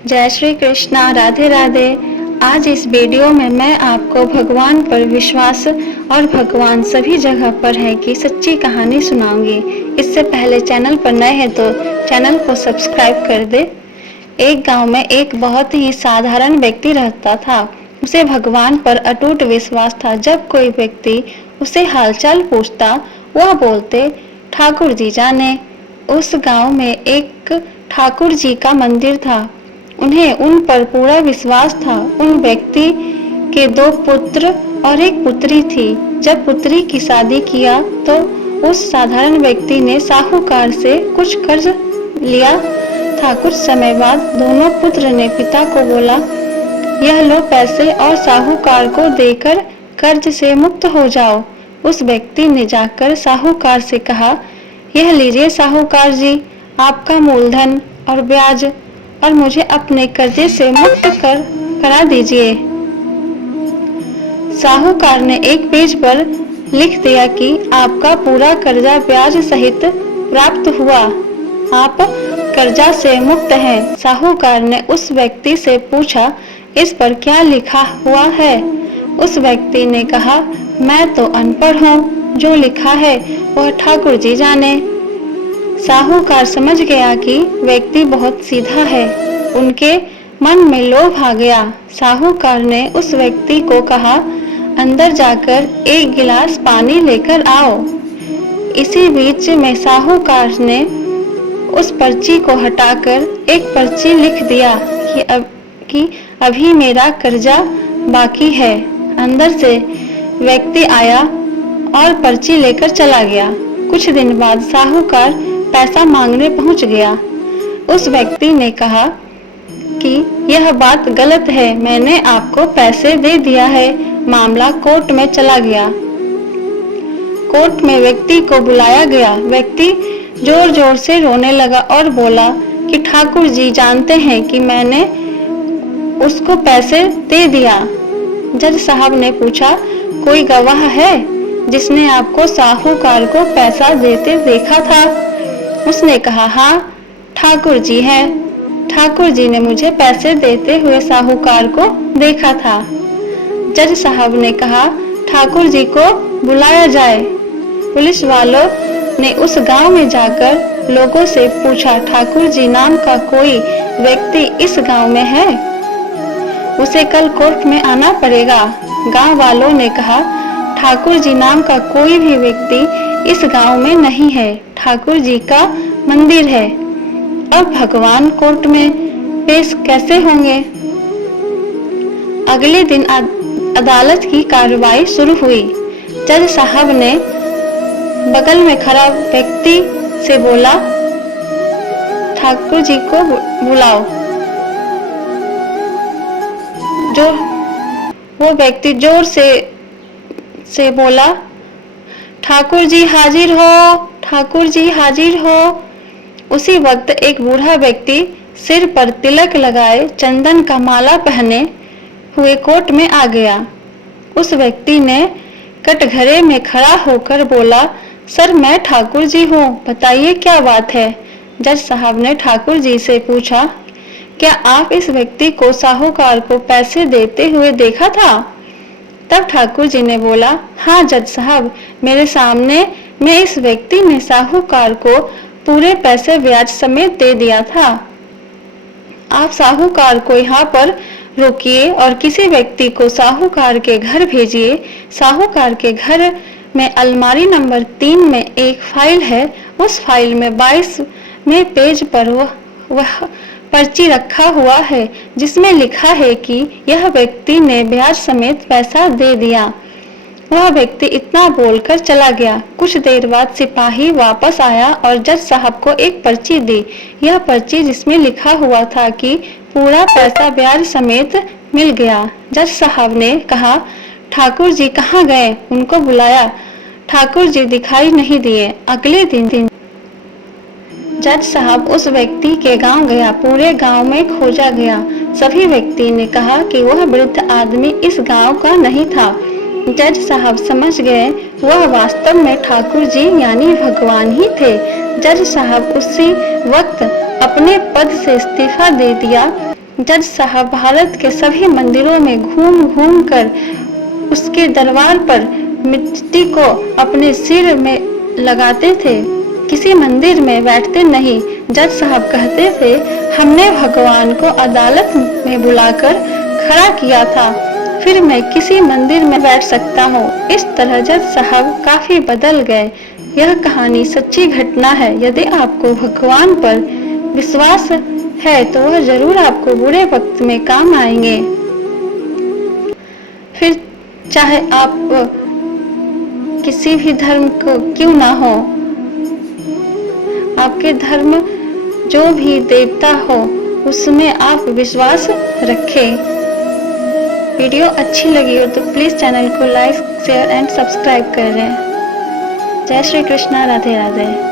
जय श्री कृष्णा, राधे राधे। आज इस वीडियो में मैं आपको भगवान पर विश्वास और भगवान सभी जगह पर है की सच्ची कहानी सुनाऊंगी। इससे पहले चैनल पर नए हैं तो चैनल को सब्सक्राइब कर दे। एक गांव में एक बहुत ही साधारण व्यक्ति रहता था। उसे भगवान पर अटूट विश्वास था। जब कोई व्यक्ति उसे हालचाल पूछता, वह बोलते, ठाकुर जी जाने। उस गांव में एक ठाकुर जी का मंदिर था। उन्हें उन पर पूरा विश्वास था। उन व्यक्ति के 2 पुत्र और एक पुत्री थी। जब पुत्री की शादी किया तो उस साधारण व्यक्ति ने साहूकार से कुछ कर्ज लिया था। कुछ समय बाद दोनों पुत्र ने पिता को बोला, यह लो पैसे और साहूकार को देकर कर्ज से मुक्त हो जाओ। उस व्यक्ति ने जाकर साहूकार से कहा, यह लीजिए साहूकार जी, आपका मूलधन और ब्याज, और मुझे अपने कर्जे से मुक्त करा दीजिए। साहूकार ने एक पेज पर लिख दिया कि आपका पूरा कर्जा ब्याज सहित प्राप्त हुआ, आप कर्जा से मुक्त हैं। साहूकार ने उस व्यक्ति से पूछा, इस पर क्या लिखा हुआ है? उस व्यक्ति ने कहा, मैं तो अनपढ़ हूँ, जो लिखा है वह ठाकुर जी जाने। साहूकार समझ गया कि व्यक्ति बहुत सीधा है। उनके मन में लोभ आ गया। साहूकार ने उस व्यक्ति को कहा, अंदर जाकर एक गिलास पानी लेकर आओ। इसी बीच में साहूकार ने उस पर्ची को हटाकर एक पर्ची लिख दिया कि अभी मेरा कर्जा बाकी है। अंदर से व्यक्ति आया और पर्ची लेकर चला गया। कुछ दिन बाद साहूकार पैसा मांगने पहुंच गया। उस व्यक्ति ने कहा कि यह बात गलत है, मैंने आपको पैसे दे दिया है। मामला कोर्ट में चला गया। कोर्ट में व्यक्ति को बुलाया गया। व्यक्ति जोर जोर से रोने लगा और बोला कि ठाकुर जी जानते हैं कि मैंने उसको पैसे दे दिया। जज साहब ने पूछा, कोई गवाह है जिसने आपको साहूकार को पैसा देते देखा था? उसने कहा, हाँ, ठाकुर जी है। ठाकुर जी ने मुझे पैसे देते हुए साहूकार को देखा था। जज साहब ने कहा, ठाकुर जी को बुलाया जाए। पुलिस वालों ने उस गांव में जाकर लोगों से पूछा, ठाकुर जी नाम का कोई व्यक्ति इस गांव में है? उसे कल कोर्ट में आना पड़ेगा। गांव वालों ने कहा, ठाकुर जी नाम का कोई भी व्यक्ति इस गांव में नहीं है। ठाकुर जी का मंदिर है। अब भगवान कोर्ट में पेश कैसे होंगे? अगले दिन अदालत की कार्रवाई शुरू हुई। जज साहब ने बगल में खड़ा व्यक्ति से बोला, ठाकुर जी को बुलाओ। जो वो व्यक्ति जोर से बोला, ठाकुर जी हाजिर हो, ठाकुर जी हाजिर हो। उसी वक्त एक बूढ़ा व्यक्ति सिर पर तिलक लगाए, चंदन का माला पहने हुए कोर्ट में आ गया। उस व्यक्ति ने कटघरे में खड़ा होकर बोला, सर मैं ठाकुर जी हूँ, बताइए क्या बात है? जज साहब ने ठाकुर जी से पूछा, क्या आप इस व्यक्ति को साहूकार को पैसे देते हुए देखा था? तब ठाकुर जी ने बोला, हाँ जज साहब, मेरे सामने में इस व्यक्ति ने साहूकार को पूरे पैसे ब्याज समेत दे दिया था। आप साहूकार को यहाँ पर रोकिए और किसी व्यक्ति को साहूकार के घर भेजिए। साहूकार के घर में अलमारी नंबर 3 में एक फाइल है। उस फाइल में 22वें पेज पर वह पर्ची रखा हुआ है जिसमें लिखा है कि यह व्यक्ति ने ब्याज समेत पैसा दे दिया। वह व्यक्ति इतना बोलकर चला गया। कुछ देर बाद सिपाही वापस आया और जज साहब को एक पर्ची दी। यह पर्ची जिसमें लिखा हुआ था कि पूरा पैसा ब्याज समेत मिल गया। जज साहब ने कहा, ठाकुर जी कहाँ गए? उनको बुलाया। ठाकुर जी दिखाई नहीं दिए। अगले दिन जज साहब उस व्यक्ति के गांव गया। पूरे गांव में खोजा गया। सभी व्यक्ति ने कहा कि वह वृद्ध आदमी इस गांव का नहीं था। जज साहब समझ गए वह वास्तव में ठाकुर जी यानी भगवान ही थे। जज साहब उसी वक्त अपने पद से इस्तीफा दे दिया। जज साहब भारत के सभी मंदिरों में घूम घूम कर उसके दरबार पर मिट्टी को अपने सिर में लगाते थे। किसी मंदिर में बैठते नहीं। जज साहब कहते थे, हमने भगवान को अदालत में बुलाकर खड़ा किया था, फिर मैं किसी मंदिर में बैठ सकता हूँ। इस तरह जज साहब काफी बदल गए। यह कहानी सच्ची घटना है। यदि आपको भगवान पर विश्वास है तो वह जरूर आपको बुरे वक्त में काम आएंगे। फिर चाहे आप किसी भी धर्म को क्यों ना हो, आपके धर्म जो भी देवता हो उसमें आप विश्वास रखें। वीडियो अच्छी लगी हो तो प्लीज चैनल को लाइक, शेयर एंड सब्सक्राइब करें। जय श्री कृष्णा, राधे राधे।